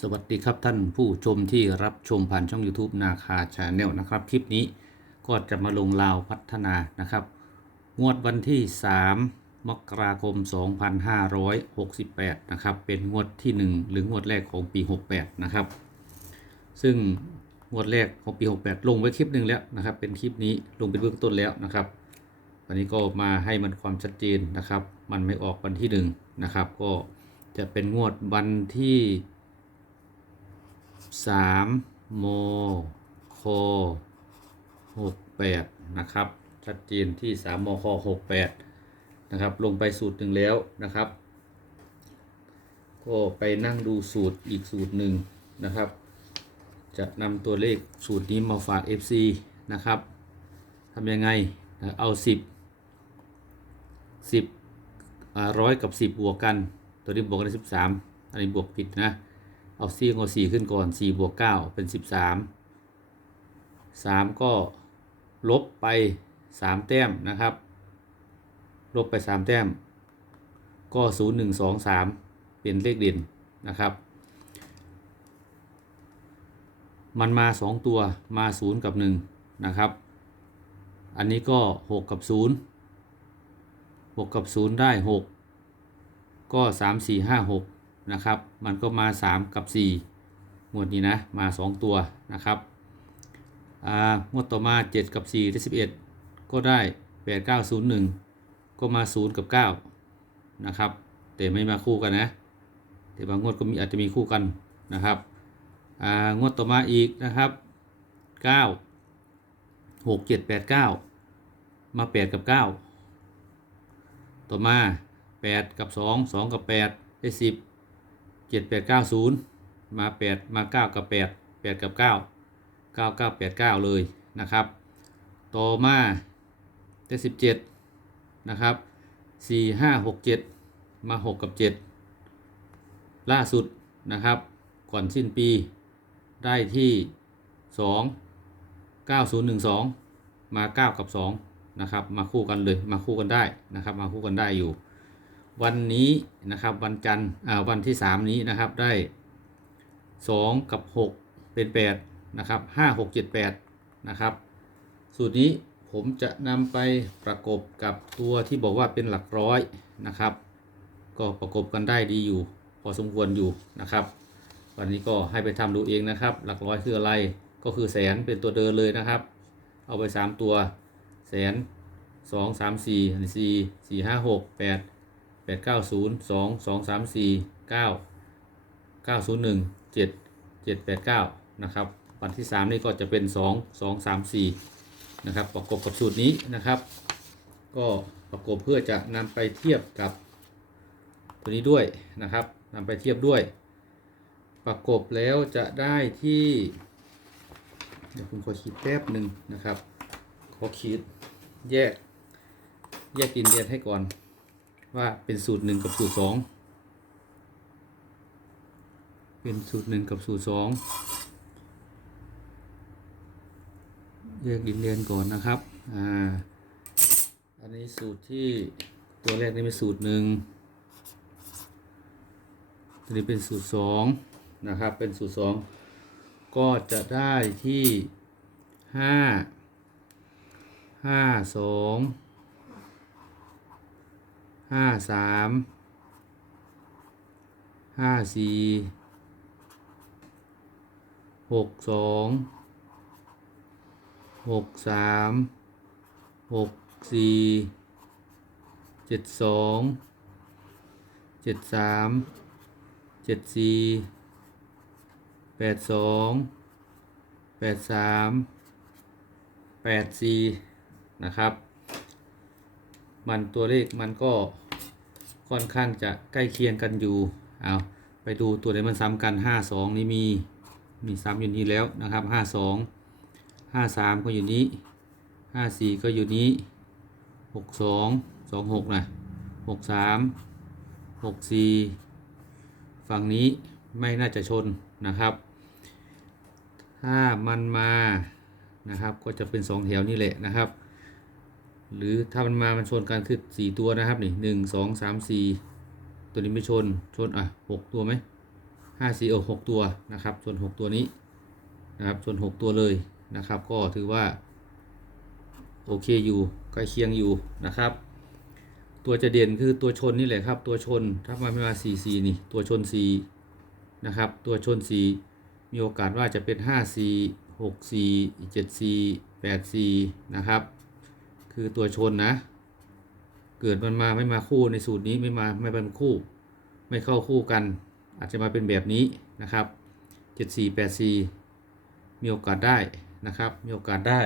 สวัสดีครับท่านผู้ชมที่รับชมผ่านช่อง YouTube นาคาชาแนลนะครับ คลิปนี้ก็จะมาลงลาวพัฒนานะครับ งวดวันที่ 3 มกราคม 2568 นะครับ เป็นงวดที่ 1 หรืองวดแรกของปี 68 นะครับ ซึ่งงวดแรกของปี 68 ลงไว้คลิปหนึ่งแล้วนะครับ เป็นคลิปนี้ลงเป็นเบื้องต้นแล้วนะครับวันนี้ก็มาให้มันความชัดเจนนะครับ มันไม่ออกวันที่หนึ่งนะครับ ก็จะเป็นงวดวันที่ 3โมโค68นะครับ ชัดเจนที่3โมโค68นะครับ ลงไปสูตรหนึ่งแล้วนะครับ ก็ไปนั่งดูสูตรอีกสูตรหนึ่งนะครับ จะนำตัวเลขสูตรนี้มาฝาก FC นะครับทำยังไงเอา 10 10ร้อยกับ 10 บวกกัน ตัวนี้บวกกันได้13 อันนี้บวกผิดนะ เอาซีงเอาสี่ขึ้นก่อนสี่บวกเก้าเป็นสิบสามสามก็ลบไปสามแต้มนะครับ ลบไปสามแต้ม ก็ศูนย์หนึ่งสองสามเป็นเลขเด่นนะครับ มันมาสองตัวมาศูนย์กับหนึ่งนะครับ อันนี้ก็หกกับศูนย์หกกับศูนย์ได้หกก็สามสี่ห้าหก นะครับ มันก็มา 3 กับ4งวดนี้นะมา 2 ตัวนะครับอ่างวดต่อมา 7 กับ4ได้11 ก็ได้ 8 9 0 1 ก็มา 0 กับ 9 นะครับ แต่ไม่มาคู่กันนะ แต่บางงวดก็มีอาจจะมีคู่กันนะครับอ่างวดต่อมาอีกนะครับ 9 6 7 8 9 มา 8 กับ 9 ต่อมา 8 กับ 2 2 กับ 8 ได้ 10 เจ็ดแปดเก้าศูนย์มาแปดมาเก้ากับแปดแปดกับเก้าเก้าเก้าแปดเก้าเลยนะครับต่อมาไดสิบเจ็ดนะครับสี่ห้าหกเจ็ดมาหกกับเจ็ดล่าสุดนะครับ ก่อนสิ้นปีได้ที่สองเก้าศูนย์หนึ่งสองมาเก้ากับสองนะครับมาคู่กันเลยมาคู่กันได้นะครับ มาคู่กันได้อยู่ วันนี้นะครับวันจันทร์วันที่ 3 นี้นะครับได้ 2 กับ 6 เป็น 8 นะครับ 5 6 7 8 นะครับ สูตรนี้ผมจะนำไปประกบกับตัวที่บอกว่าเป็นหลักร้อยนะครับ ก็ประกบกันได้ดีอยู่ พอสมควรอยู่นะครับ วันนี้ก็ให้ไปทำดูเองนะครับ หลักร้อยคืออะไรก็คือแสนเป็นตัวเดินเลยนะครับ เอาไป 3 ตัวแสนสองสามสี่สี่สี่ห้าหก แปดเก้าศูนย์สองสองสามสี่เก้าเก้าศูนย์หนึ่งเจ็ดเจ็ดแปดเก้านะครับวันที่3นี่ก็จะเป็น2 2 3 4นะครับประกบกับสูตรนี้นะครับ ก็ประกบเพื่อจะนำไปเทียบกับตัวนี้ด้วยนะครับนำไปเทียบด้วย ประกบแล้วจะได้ที่เดี๋ยวผมขอขีดแป๊บหนึ่งนะครับ ขอขีดแยก แยกดินแดนให้ก่อน ว่าเป็นสูตรหนึ่งกับสูตรสองเป็นสูตรหนึ่งกับสูตรสองแยกดินแดนก่อนนะครับอ่าอันนี้สูตรที่ตัวแรกนี่เป็นสูตรหนึ่งตัวนี้เป็นสูตรสองนะครับ เป็นสูตรสองก็จะได้ที่ห้าห้าสอง ห้าสามห้าสี่หกสองหกสามหกสี่เจ็ดสองเจ็ดสามเจ็ดสี่แปดสองแปดสามแปดสี่นะครับ มันตัวเลขมันก็ค่อนข้างจะใกล้เคียงกันอยู่เอาไปดูตัวไหนมันซ้ำกัน 52 นี่มีมีซ้ำอยู่นี้แล้วนะครับ 52 53 ก็อยู่นี้ 54 ก็อยู่นี้ 62 26นะ63 64 ฝั่งนี้ไม่น่าจะชนนะครับ ถ้ามันมานะครับก็จะเป็น 2 แถวนี่แหละนะครับ หรือถ้ามันมามันชนกันคือสี่ตัวนะครับนี่หนึ่งสองสามสี่ตัวนี้ไม่ชนชนอะหกตัวไหมห้าสี่เอาหกตัวนะครับส่วนหกตัวนี้นะครับส่วนหกตัวเลยนะครับ ก็ถือว่า โอเคอยู่ใกล้เคียงอยู่นะครับ ตัวจะเด่นคือตัวชนนี่แหละครับ ตัวชนถ้ามันไม่มาสี่สี่นี่ ตัวชนสี่นะครับ ตัวชนสี่มีโอกาสว่าจะเป็นห้าสี่หกสี่เจ็ดสี่แปดสี่นะครับ คือตัวชนนะ เกิดมันมาไม่มาคู่ในสูตรนี้ไม่มาไม่เป็นคู่ ไม่เข้าคู่กัน อาจจะมาเป็นแบบนี้นะครับเจ็ดสี่แปดสี่มีโอกาสได้นะครับ มีโอกาสได้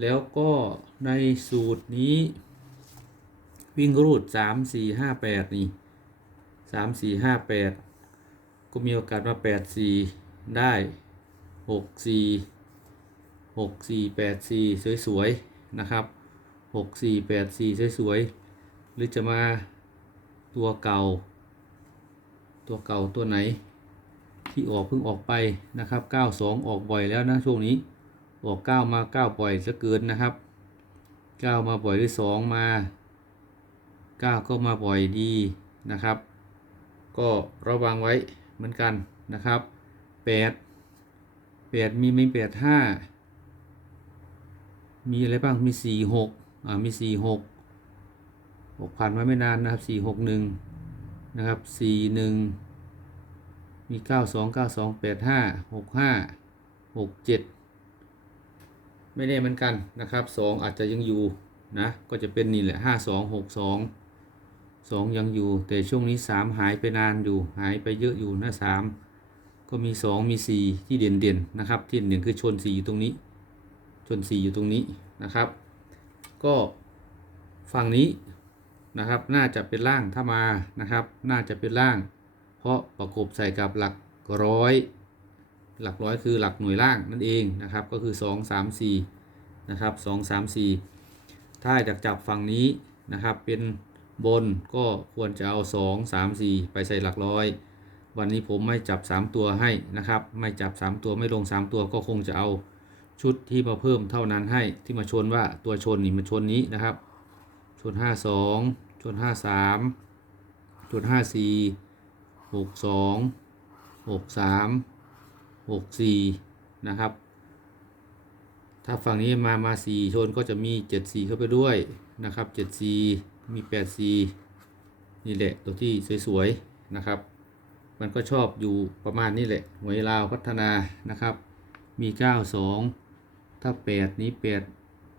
แล้วก็ในสูตรนี้วิ่งรูดสามสี่ห้าแปดนี่สามสี่ห้าแปดก็มีโอกาสมาแปดสี่ได้หกสี่หกสี่แปดสี่สวยๆ นะครับหกสี่แปดสี่สวยๆหรือจะมาตัวเก่า ตัวเก่าตัวไหน ที่ออกเพิ่งออกไปนะครับ92ออกบ่อยแล้วนะช่วงนี้ออก9มา9ปล่อยซะเกินนะครับ9มาบ่อยหรือ2มา9ก็มาบ่อยดีนะครับ ก็ระวังไว้เหมือนกันนะครับ8 8มีไม่8 5 มีอะไรบ้างมี4 6อ่ามี4 6 6ผ่านมาไม่นานนะครับ4 6 1นะครับ4 1มี9 2 9 2 8 5 6 5 6 7ไม่แน่เหมือนกันนะครับ2อาจจะยังอยู่นะก็จะเป็นนี่แหละ5 2 6 2 2ยังอยู่ แต่ช่วงนี้3หายไปนานอยู่หายไปเยอะอยู่นะ3ก็มี2มี4ที่เด่นเด่นๆนะครับที่เด่นคือชน4อยู่ตรงนี้ ชน4 อยู่ตรงนี้นะครับ ก็ฝั่งนี้นะครับ น่าจะเป็นล่างถ้ามานะครับ น่าจะเป็นล่าง เพราะประกบใส่กับหลักร้อย หลักร้อยคือหลักหน่วยล่างนั่นเองนะครับ ก็คือ 2 3 4นะครับ2 3 4 ถ้าอยากจับฝั่งนี้นะครับเป็นบนก็ควรจะเอา 2 3 4 ไปใส่หลักร้อย วันนี้ผมไม่จับ 3 ตัวให้นะครับ ไม่จับ 3 ตัวไม่ลง 3 ตัวก็คงจะเอา ชุดที่มาเพิ่มเท่านั้นให้ที่มาชนว่าตัวชนนี่มันชนนี้นะครับ ชน 5 2 ชน 5 3 ชน 5 4หกสองหกสามหกสี่นะครับ ถ้าฝั่งนี้มามาสี่ชนก็จะมีเจ็ดสีเข้าไปด้วยนะครับเจ็ดสีมีแปดสีนี่แหละตัวที่สวยๆนะครับ มันก็ชอบอยู่ประมาณนี้แหละหวยลาวพัฒนานะครับมีเก้าสอง ถ้าแปดนี้แปด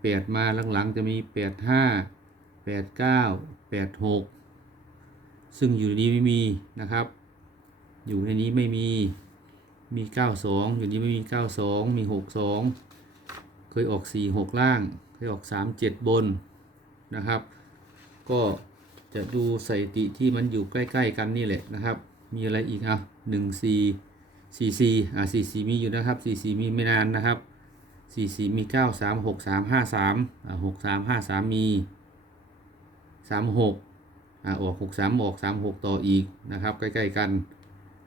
แปดมาหลังๆ จะมีแปดห้าแปดเก้าแปดหกซึ่งอยู่ในนี้ไม่มีนะครับ อยู่ในนี้ไม่มีมี 92 อยู่นี้ไม่มี 92 มี 62 เคยออก 4 6 ล่าง เคยออก 3 7 บนนะครับ ก็จะดูสถิติที่มันอยู่ใกล้ ๆ กันนี่แหละนะครับ มีอะไรอีกอะ1 4 4 4อะ4 4มีอยู่นะครับ4 4มีไม่นานนะครับ 4 4มี9 3 6 3 5 3อะ6 3 5 3มี3 6อะออก6 3ออก3 6ต่ออีกนะครับ ใกล้ๆกัน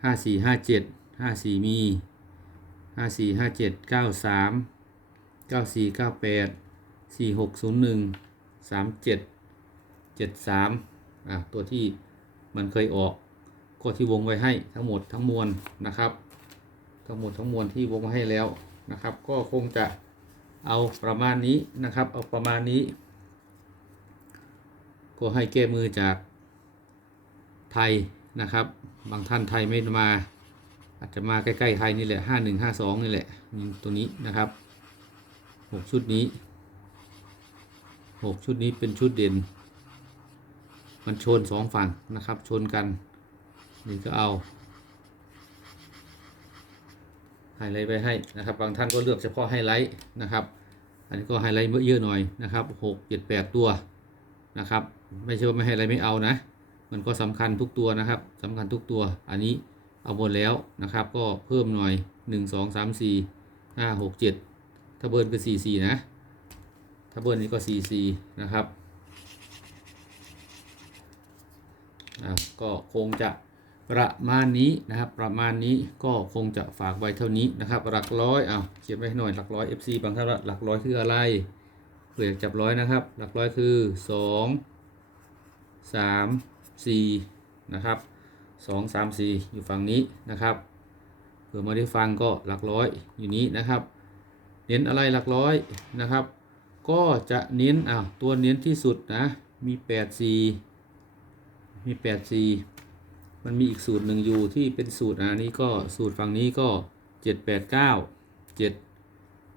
ห้าสี่ห้าเจ็ดห้าสี่มีห้าสี่ห้าเจ็ดเก้าสามเก้าสี่เก้าแปดสี่หกศูนย์หนึ่งสามเจ็ดเจ็ดสามอะตัวที่มันเคยออกก็ที่วงไว้ให้ทั้งหมดทั้งมวลนะครับ ทั้งหมดทั้งมวลที่วงไว้ให้แล้ว นะครับ ก็คงจะเอาประมาณนี้นะครับ เอาประมาณนี้ ก็ให้แก้มือจากไทยนะครับ บางท่านไทยไม่มา อาจจะมาใกล้ๆไทยนี่แหละห้าหนึ่งห้าสองนี่แหละนี่ตัวนี้นะครับหกชุดนี้หกชุดนี้เป็นชุดเด่น มันชนสองฝั่งนะครับ ชนกันนี่ก็เอา ไฮไลท์ไปให้นะครับ บางท่านก็เลือกเฉพาะไฮไลท์นะครับ อันนี้ก็ไฮไลท์เยอะหน่อยนะครับหกเจ็ดแปดตัวนะครับ ไม่ใช่ว่าไม่ไฮไลท์ไม่เอานะ มันก็สำคัญทุกตัวนะครับสำคัญทุกตัว อันนี้เอาหมดแล้วนะครับ ก็เพิ่มหน่อย1 2 3 4 5 6 7ถ้าเบิร์นคือ4 4นะ ถ้าเบิร์นนี้ก็4 4นะครับอะก็คงจะ ประมาณนี้นะครับ ประมาณนี้ก็คงจะฝากไว้เท่านี้นะครับ หลักร้อยเอาเขียนไว้ให้หน่อยหลักร้อย FC บางท่านว่าหลักร้อยคืออะไรเผื่ออยากจับร้อยนะครับ หลักร้อยคือ2สามสี่นะครับสองสามสี่อยู่ฝั่งนี้นะครับเผื่อม่ได้ฟังก็หลักร้อยอยู่นี้นะครับเน้นอะไรหลักร้อยนะครับ ก็จะเน้นอ่าตัวเน้นที่สุดนะมีแปดสี่มีแปดสี่ มันมีอีกสูตรหนึ่งอยู่ที่เป็นสูตรอันนี้ก็สูตรฝั่งนี้ก็เจ็ดแปดเก้าเจ็ด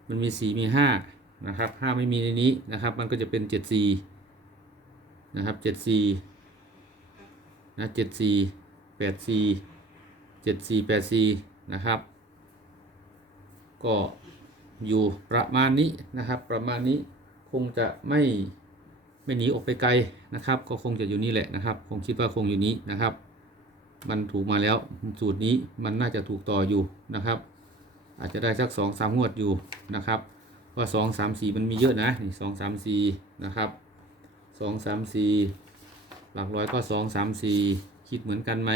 มันมีสี่มีห้านะครับห้าไม่มีในนี้นะครับ มันก็จะเป็นเจ็ดสี่นะครับเจ็ดสี่นะเจ็ดสี่แปดสี่เจ็ดสี่แปดสี่นะครับ ก็อยู่ประมาณนี้นะครับ ประมาณนี้คงจะไม่ไม่หนีออกไปไกลนะครับ ก็คงจะอยู่นี่แหละนะครับ คงคิดว่าคงอยู่นี้นะครับ มันถูกมาแล้วสูตรนี้มันน่าจะถูกต่ออยู่นะครับ อาจจะได้สักสองสามงวดอยู่นะครับว่าสองสามสี่มันมีเยอะนะนี่สองสามสี่นะครับสองสามสี่หลักร้อยก็สองสามสี่คิดเหมือนกันไหม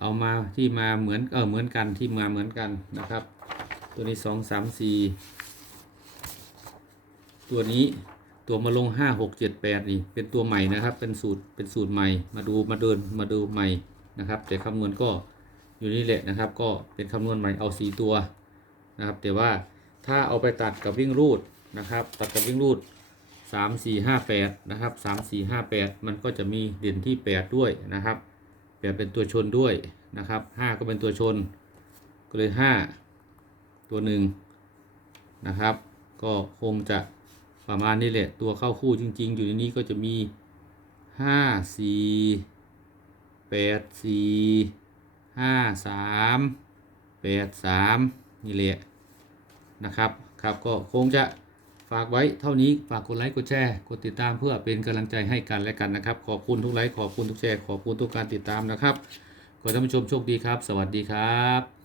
เอามาที่มาเหมือนเออเหมือนกันที่มาเหมือนกันนะครับ ตัวนี้สองสามสี่ตัวนี้ตัวมาลงห้าหกเจ็ดแปดนี่เป็นตัวใหม่นะครับ เป็นสูตรเป็นสูตรใหม่มาดูมาเดินมาดูใหม่ นะครับ แต่คำนวณก็อยู่นี่แหละนะครับ ก็เป็นคำนวณใหม่เอาสี่ตัวนะครับ แต่ว่าถ้าเอาไปตัดกับวิ่งรูดนะครับ ตัดกับวิ่งรูดสามสี่ห้าแปดนะครับสามสี่ห้าแปดมันก็จะมีเด่นที่แปดด้วยนะครับแปดเป็นตัวชนด้วยนะครับห้าก็เป็นตัวชน ก็เลยห้าตัวหนึ่งนะครับ ก็คงจะประมาณนี้แหละ ตัวเข้าคู่จริง ๆ อยู่ในนี้ก็จะมีห้าสี่ แปดสี่ห้าสามแปดสามนี่แหละนะครับครับก็คงจะฝากไว้เท่านี้ฝากกดไลค์กดแชร์กดติดตามเพื่อเป็นกำลังใจให้กันและกันนะครับ ขอบคุณทุกไลค์ขอบคุณทุกแชร์ขอบคุณทุกการติดตามนะครับขอท่านผู้ชมโชคดีครับ สวัสดีครับ